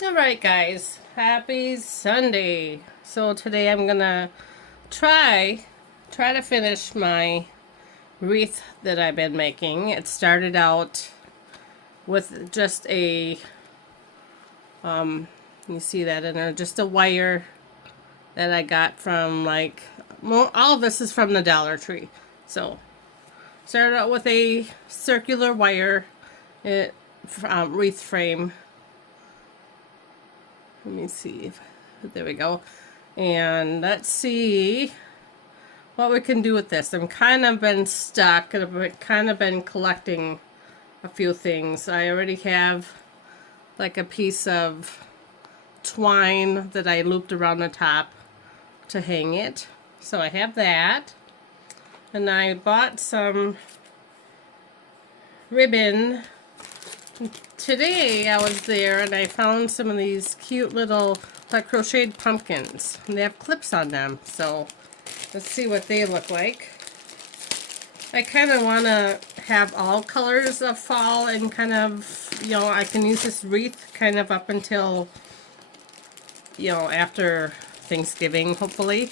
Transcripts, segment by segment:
Alright guys, happy Sunday. So today I'm gonna try to finish my wreath that I've been making. It started out with just a you see that in there, just a wire that I got from well, all of this is from the Dollar Tree. So started out with a circular wire wreath frame. Let me see. There we go. And let's see what we can do with this. I'm kind of been stuck and I've kind of been collecting a few things. I already have like a piece of twine that I looped around the top to hang it. So I have that. And I bought some ribbon. Today I was there and I found some of these cute little crocheted pumpkins. And they have clips on them, so let's see what they look like. I kind of want to have all colors of fall and kind of, I can use this wreath kind of up until, after Thanksgiving, hopefully.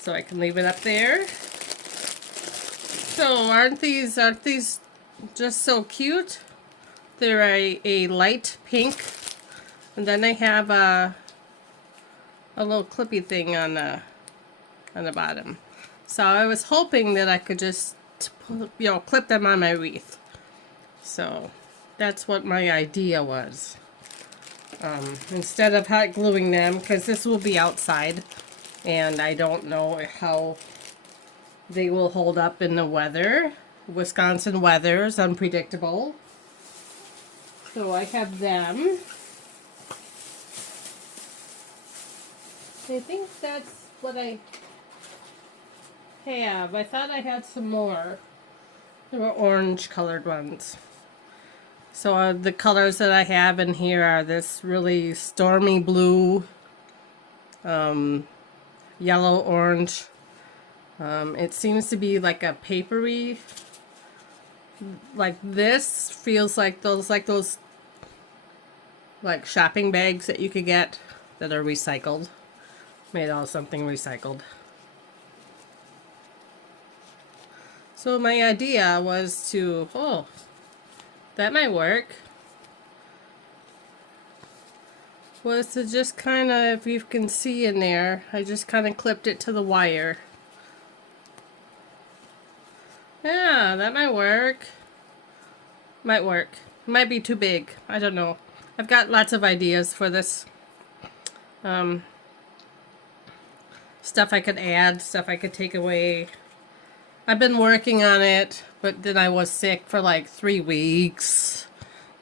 So I can leave it up there. So aren't these just so cute? They're a light pink, and then they have a little clippy thing on the bottom. So I was hoping that I could just clip them on my wreath. So that's what my idea was. Instead of hot gluing them, because this will be outside, and I don't know how they will hold up in the weather. Wisconsin weather is unpredictable. So I have them. I think that's what I have. I thought I had some more. There were orange colored ones. So the colors that I have in here are this really stormy blue, yellow, orange. It seems to be like a papery, like this feels like those like shopping bags that you could get that are recycled, made out of something recycled. So my idea was to, that might work, was to just kind of, if you can see in there, I just kind of clipped it to the wire. Yeah, that might work. Might work. Might be too big. I don't know. I've got lots of ideas for this. Stuff I could add, stuff I could take away. I've been working on it, but then I was sick for like 3 weeks.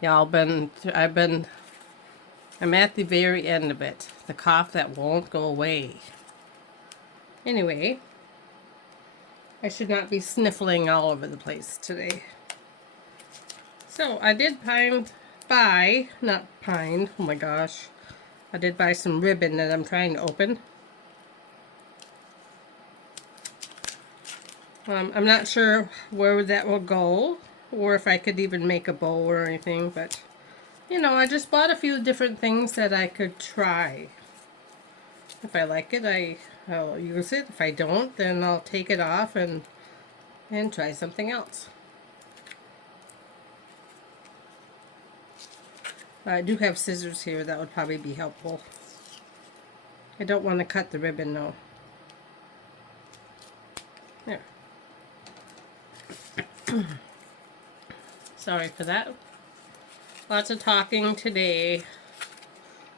Yeah, I'm at the very end of it. The cough that won't go away. Anyway, I should not be sniffling all over the place today. So I did buy, oh my gosh. I did buy some ribbon that I'm trying to open. I'm not sure where that will go, or if I could even make a bow or anything, but, I just bought a few different things that I could try. If I like it, I'll use it. If I don't, then I'll take it off and try something else. I do have scissors here. That would probably be helpful. I don't want to cut the ribbon though. There. Sorry for that. Lots of talking today.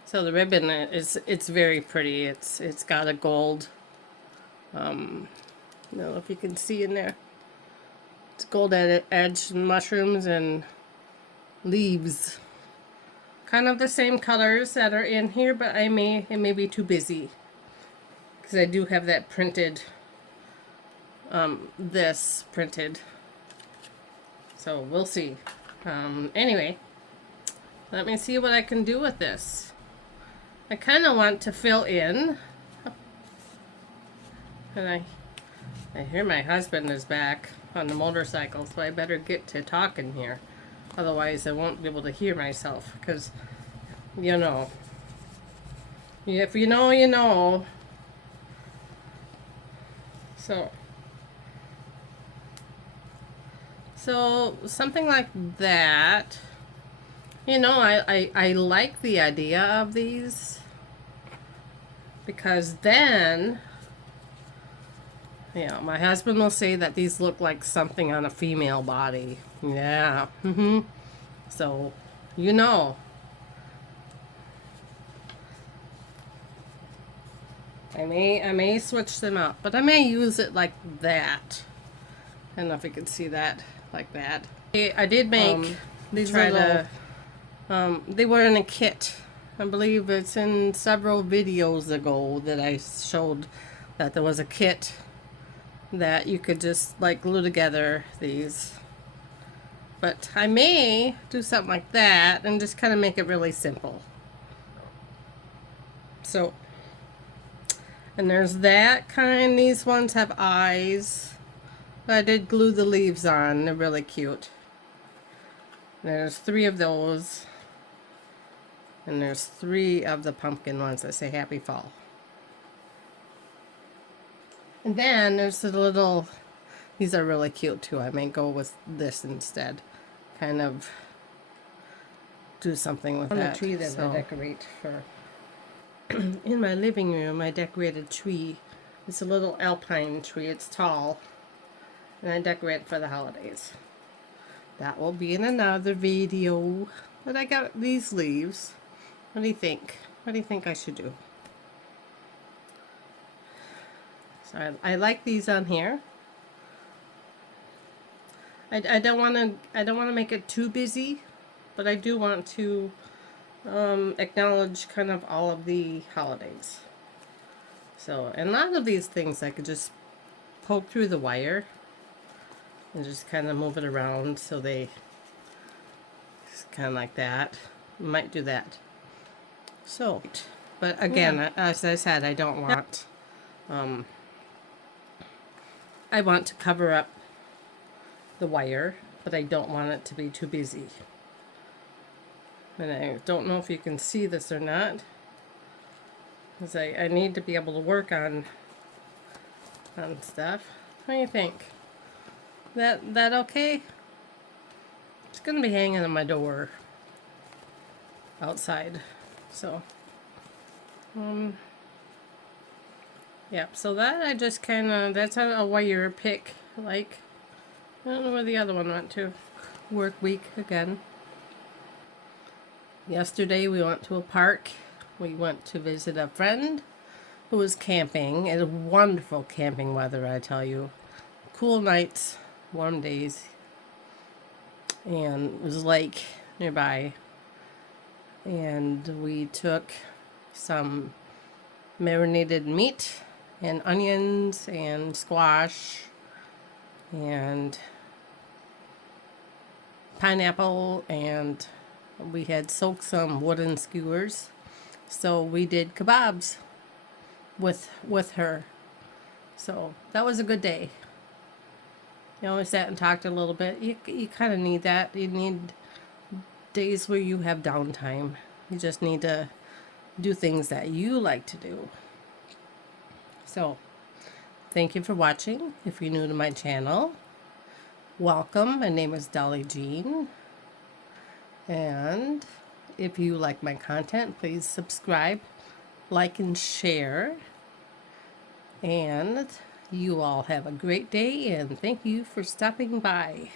So the ribbon it's very pretty. It's got a gold. I don't know if you can see in there. It's gold edge mushrooms and leaves. Kind of the same colors that are in here, but it may be too busy because I do have that printed, this printed, so we'll see. Anyway, let me see what I can do with this. I kind of want to fill in, and I hear my husband is back on the motorcycle, so I better get to talking here. Otherwise, I won't be able to hear myself, because you know. If you know, you know. So something like that. You know, I like the idea of these, because then, you know, my husband will say that these look like something on a female body. Yeah. So, you know. I may switch them up, but I may use it like that. I don't know if you can see that, like that. I did make these little, they were in a kit. I believe it's in several videos ago that I showed that there was a kit that you could just like glue together these. But I may do something like that and just kind of make it really simple. So, and there's that kind. These ones have eyes. I did glue the leaves on. They're really cute. There's 3 of those. And there's 3 of the pumpkin ones that say Happy Fall. And then there's the little, these are really cute too. I may go with this instead. Kind of do something with that. Tree that I decorate for. In my living room, I decorated a tree. It's a little alpine tree. It's tall. And I decorate for the holidays. That will be in another video. But I got these leaves. What do you think? What do you think I should do? So I like these on here. I don't want to make it too busy, but I do want to acknowledge kind of all of the holidays. So, and a lot of these things I could just poke through the wire and just kind of move it around so they just kind of like that. Might do that. So, but again, as I said, I don't want, I want to cover up the wire, but I don't want it to be too busy. And I don't know if you can see this or not, because I need to be able to work on stuff. What do you think? That okay? It's gonna be hanging on my door outside. So yeah, so that I just kinda, that's a wire pick, like, I don't know where the other one went to. Work week again. Yesterday we went to a park. We went to visit a friend who was camping. It was wonderful camping weather, I tell you. Cool nights, warm days. And it was a lake nearby. And we took some marinated meat and onions and squash and pineapple, and we had soaked some wooden skewers, so we did kebabs with her. So that was a good day. You know, we sat and talked a little bit. You kind of need that. You need days where you have downtime. You just need to do things that you like to do. So thank you for watching. If you're new to my channel, welcome. My name is Dolly Jean. And if you like my content, please subscribe, like, and share. And you all have a great day, and thank you for stopping by.